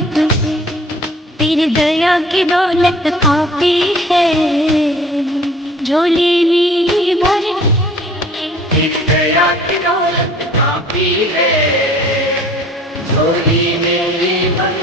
दौलत, तेरी दया की दौलत काफी है। झोली नीली भर, तेरी दया की दौलत काफी है। झोली मेरी भर।